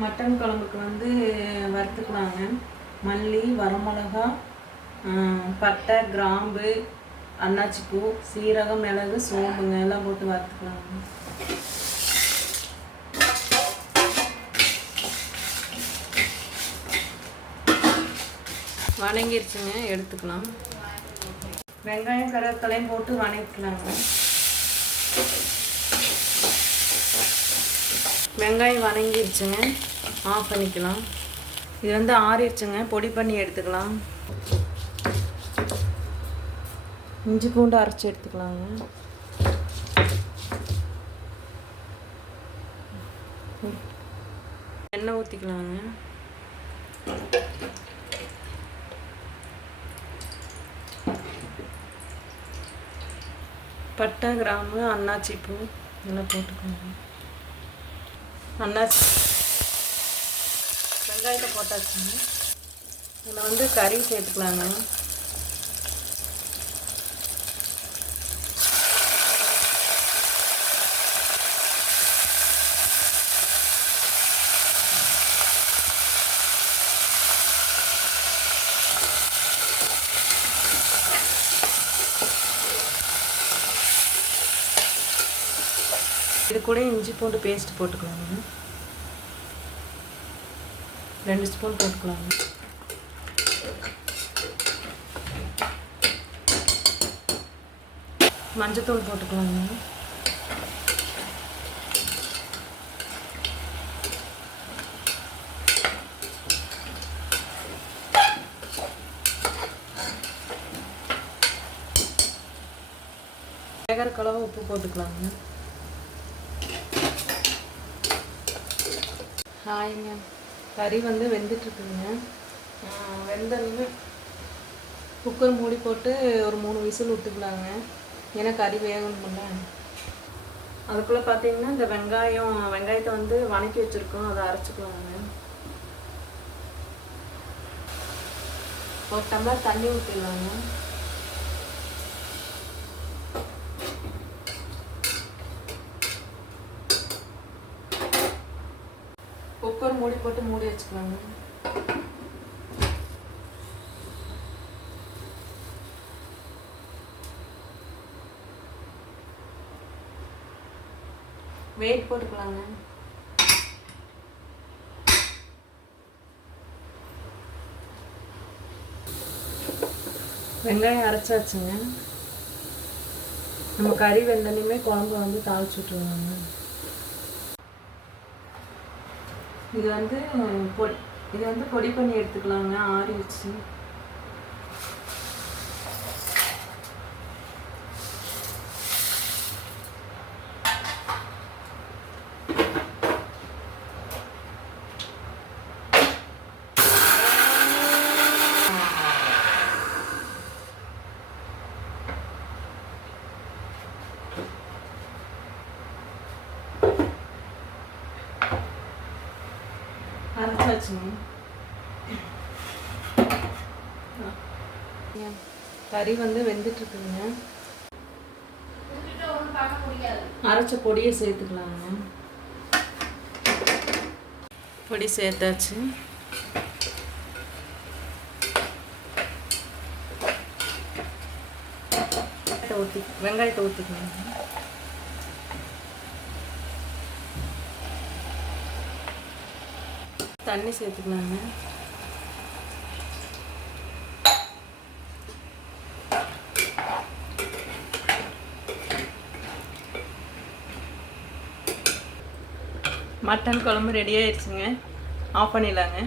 Mutton குழம்புக்கு வந்து வறுத்துக்கலாங்க. மல்லி, வரமிளகா, பட்டை, கிராம்பு, அன்னாச்சிப்பூ, சீரகம், மிளகு, சோம்புங்க எல்லாம் போட்டு வறுத்துக்கலாங்க. வணங்கிருச்சுங்க, எடுத்துக்கலாம். வெங்காயம், கருவேப்பிலையும் போட்டு வணக்கிக்கலாங்க. வெங்காயம் வணங்கிருச்சுங்க, ஆஃப் பண்ணிக்கலாம். இது வந்து ஆறிடுச்சுங்க, பொடி பண்ணி எடுத்துக்கலாம். இஞ்சி பூண்டு அரைச்சி எடுத்துக்கலாங்க. எண்ணெய் ஊற்றிக்கலாங்க. பட்டை, கிராம்பு, அன்னாச்சிப்பூ இதெல்லாம் போட்டுக்கோங்க. அன்னாச்சி வெங்காயத்தை போட்டாச்சுங்க. இதில் வந்து கறி சேர்த்துக்கலாங்க. இது கூட இஞ்சி பூண்டு பேஸ்ட் போட்டுக்கலாங்க. 2 ஸ்பூன் போட்டுக்கலாங்க. மஞ்சத்தூள் போட்டுக்கலாங்க. கலவை உப்பு போட்டுக்கலாங்க. ஹாய்ங்க, கறி வந்து வெந்துட்டுருக்குங்க. வெந்தோடனே குக்கர் மூடி போட்டு ஒரு 3 விசில் விட்டுக்கலாங்க. ஏன்னா கறி வேகணும்ல. அதுக்குள்ளே பார்த்தீங்கன்னா இந்த வெங்காயத்தை வந்து வணக்கி வச்சுருக்கோம், அதை அரைச்சிக்கலாங்க. ஒரு டம்ளர் தண்ணி ஊற்றிடலாங்க. குக்கர் மூடி போட்டு மூடி வச்சுக்கலாங்க. வெயிட் போட்டுக்கலாங்க. வெங்காயம் அரைச்சாச்சுங்க. நம்ம கறி வெந்தனையுமே குழம்பு வந்து தாளிச்சு விட்டுருவாங்க. இது வந்து பொடி பண்ணி எடுத்துக்கலாங்க. ஆறிடுச்சு. அரைச்சாச்சுங்க. கறி வந்து வெந்துட்டுருக்குங்க. அரைச்ச பொடியை சேர்த்துக்கலாங்க. பொடி சேர்த்தாச்சு. வெங்காயத்தை ஊற்றிக்கலாங்க. தண்ணி சேர்த்துக்கலாங்க. மட்டன் குழம்பு ரெடி ஆயிடுச்சுங்க. ஆஃப் பண்ணிடலாங்க.